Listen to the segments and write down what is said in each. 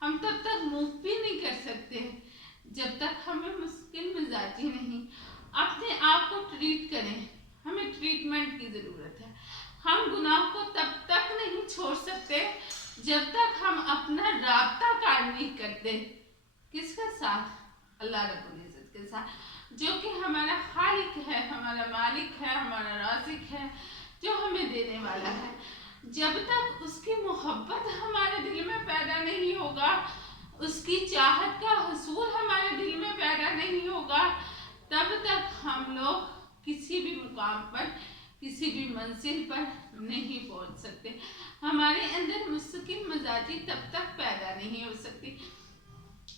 ہم تب تک موو بھی نہیں کر سکتے جب تک ہمیں مستقل مزاجی نہیں. اپنے آپ کو ٹریٹ کریں. ہمیں ٹریٹمنٹ کی ضرورت ہے. ہم گناہ کو تب تک نہیں چھوڑ سکتے جب تک ہم اپنا رابطہ قائم نہیں کرتے. کس کے ساتھ؟ اللہ رب العزت کے ساتھ، جو کہ ہمارا خالق ہے، ہمارا مالک ہے، ہمارا رازق ہے، جو ہمیں دینے والا ہے. جب تک اس کی محبت ہمارے دل میں پیدا نہیں ہوگا، اس کی چاہت کا حصول ہمارے دل میں پیدا نہیں ہوگا، تب تک ہم لوگ کسی بھی مقام پر، کسی بھی منزل پر نہیں پہنچ سکتے. ہمارے اندر مستقل مزاجی تب تک پیدا نہیں ہو سکتی.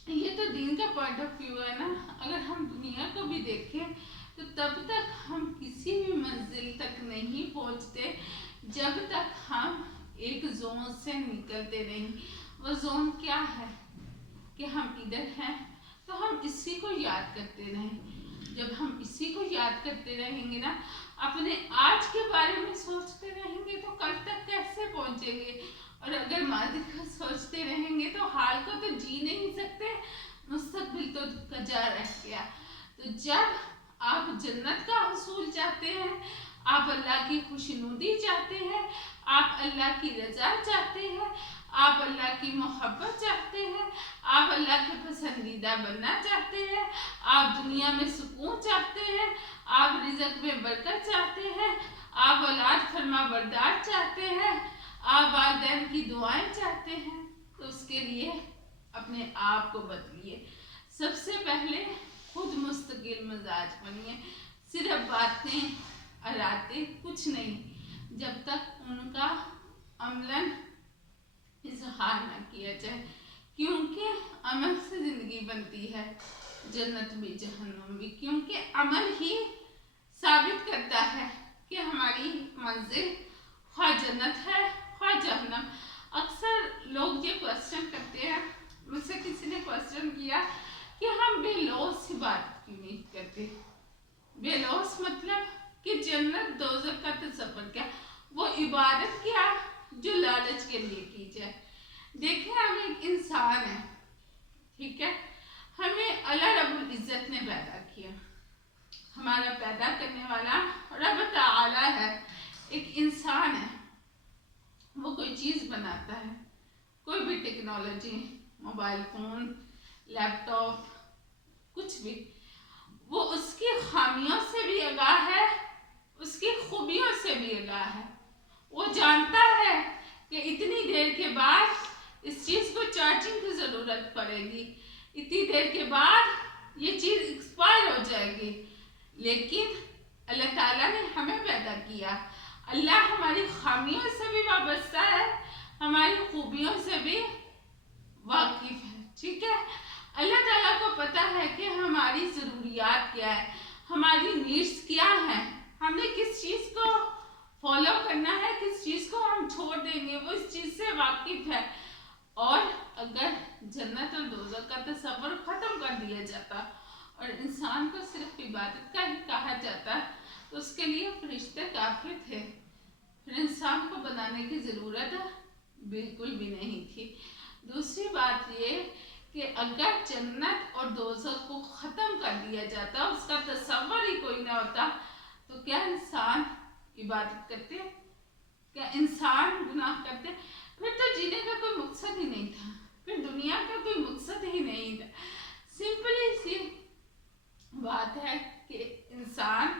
یہ تو دین کا پوائنٹ آف ویو ہے نا. اگر ہم دنیا کو بھی دیکھیں تو تب تک ہم کسی بھی منزل تک نہیں پہنچتے جب تک ہم ایک زون سے نکلتے نہیں. وہ زون کیا ہے؟ کہ ہم ادھر ہیں تو ہم اسی کو یاد کرتے رہیں. جب ہم اسی کو یاد کرتے رہیں گے نا، اپنے آج کے بارے میں سوچتے رہیں گے تو کل تک کیسے پہنچیں گے؟ اور اگر ماضی کا سوچتے رہیں گے تو حال کو تو جی نہیں سکتے، مستقبل تو کجا رہ گیا. تو جب آپ جنت کا حصول چاہتے ہیں، آپ اللہ کی خوشنودی چاہتے ہیں، آپ اللہ کی رضا چاہتے ہیں، آپ اللہ کی محبت چاہتے ہیں، آپ اللہ کے پسندیدہ بننا چاہتے ہیں، آپ دنیا میں سکون چاہتے ہیں، آپ رزق میں برکت چاہتے ہیں، آپ اولاد فرما بردار چاہتے ہیں، آپ والدین کی دعائیں چاہتے ہیں، تو اس کے لیے اپنے آپ کو بدلیے. سب سے پہلے خود مستقل مزاج بنیے. صرف باتیں ارادے کچھ نہیں جب تک ان کا عملاً اظہار نہ کیا جائے، کیونکہ عمل سے زندگی بنتی ہے، جنت بھی جہنم بھی. کیونکہ عمل ہی ثابت کرتا ہے کہ ہماری منزل خواہ جنت ہے خواہ جہنم. اکثر لوگ یہ کوشچن کرتے ہیں، مجھ سے کسی نے کوشچن کیا کہ ہم بے لوث سے بات کیوں نہیں کرتے. بے لوث مطلب کہ جنت دوزخ کا تصور کیا، وہ عبادت کیا جو لالچ کے لیے کی جائے. دیکھیں ہم ایک انسان ہے، ٹھیک ہے، ہمیں اللہ رب العزت نے پیدا کیا. ہمارا پیدا کرنے والا رب تعالی ہے. ایک انسان ہے، وہ کوئی چیز بناتا ہے، کوئی بھی ٹیکنالوجی، موبائل فون، لیپ ٹاپ، کچھ بھی، وہ اس کی خامیوں سے بھی آگاہ ہے، اس کی خوبیوں سے بھی آگاہ ہے. وہ جانتا ہے کہ اتنی دیر کے بعد اس چیز کو چارجنگ کی ضرورت پڑے گی، اتنی دیر کے بعد یہ چیز ایکسپائر ہو جائے گی. لیکن اللہ تعالیٰ نے ہمیں پیدا کیا. اللہ ہماری خامیوں سے بھی وابستہ ہے، ہماری خوبیوں سے بھی واقف ہے. ٹھیک ہے، اللہ تعالیٰ کو پتا ہے کہ ہماری ضروریات کیا ہے، ہماری نیڈس کیا ہیں، ہم نے کس چیز کو فالو کرنا ہے، کس چیز کو ہم چھوڑ دیں گے، وہ اس چیز سے واقف ہے. اور اگر جنت اور دوزخ کا تصور ختم کر دیا جاتا اور انسان کو صرف عبادت کا ہی کہا جاتا تو اس کے لیے فرشتے کافی تھے، پھر انسان کو بنانے کی ضرورت بالکل بھی نہیں تھی. دوسری بات یہ کہ اگر جنت اور دوزخ کو ختم کر دیا جاتا، اس کا تصور ہی کوئی نہ ہوتا، تو کیا انسان عبادت کرتے، کیا انسان گناہ کرتے؟ پھر تو جینے کا کوئی مقصد ہی نہیں تھا، پھر دنیا کا کوئی مقصد ہی نہیں تھا. سمپلی سی بات ہے کہ انسان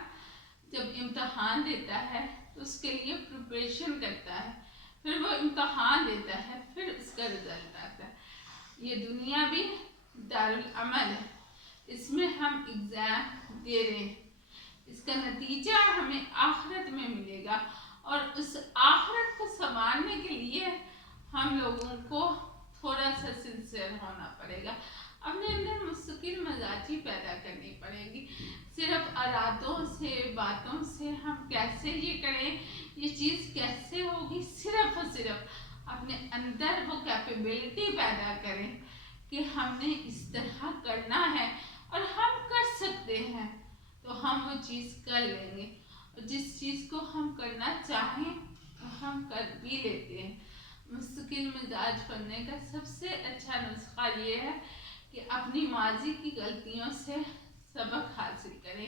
جب امتحان دیتا ہے تو اس کے لیے پریپریشن کرتا ہے، پھر وہ امتحان دیتا ہے، پھر اس کا رزلٹ آتا ہے. یہ دنیا بھی دارالعمل ہے، اس میں ہم ایگزام دے رہے ہیں، اس کا نتیجہ ہمیں آخرت میں ملے گا. اور اس آخرت کو سنبھالنے کے لیے ہم لوگوں کو تھوڑا سا سنسیئر ہونا پڑے گا، اپنے اندر مستقل مزاجی پیدا کرنی پڑے گی. صرف ارادوں سے، باتوں سے ہم کیسے یہ کریں، یہ چیز کیسے ہوگی، صرف اور صرف اپنے اندر وہ کیپیبلٹی پیدا کریں کہ ہم نے اس طرح کرنا ہے اور ہم کر سکتے ہیں، تو ہم وہ چیز کر لیں گے. اور جس چیز کو ہم کرنا چاہیں وہ ہم کر بھی لیتے ہیں. مستقل مزاج بننے کا سب سے اچھا نسخہ یہ ہے کہ اپنی ماضی کی غلطیوں سے سبق حاصل کریں،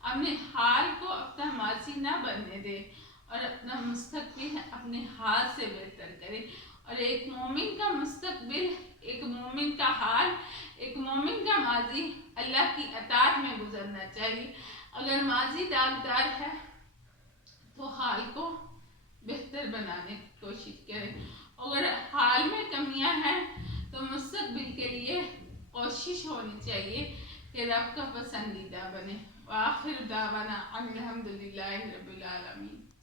اپنے حال کو اپنا ماضی نہ بننے دیں اور اپنا مستقبل اپنے حال سے بہتر کریں۔ اور ایک مومن کا مستقبل، ایک مومن کا حال، ایک مومن کا ماضی اللہ کی اطاعت میں گزرنا چاہیے۔ اگر ماضی داغدار ہے تو حال کو بہتر بنانے کی کوشش کریں، اگر حال میں کمیاں ہیں تو مستقبل کے لیے کوشش ہونی چاہیے کہ رب کا پسندیدہ بنے۔ وآخر دعوانا ان الحمدللہ رب العالمین۔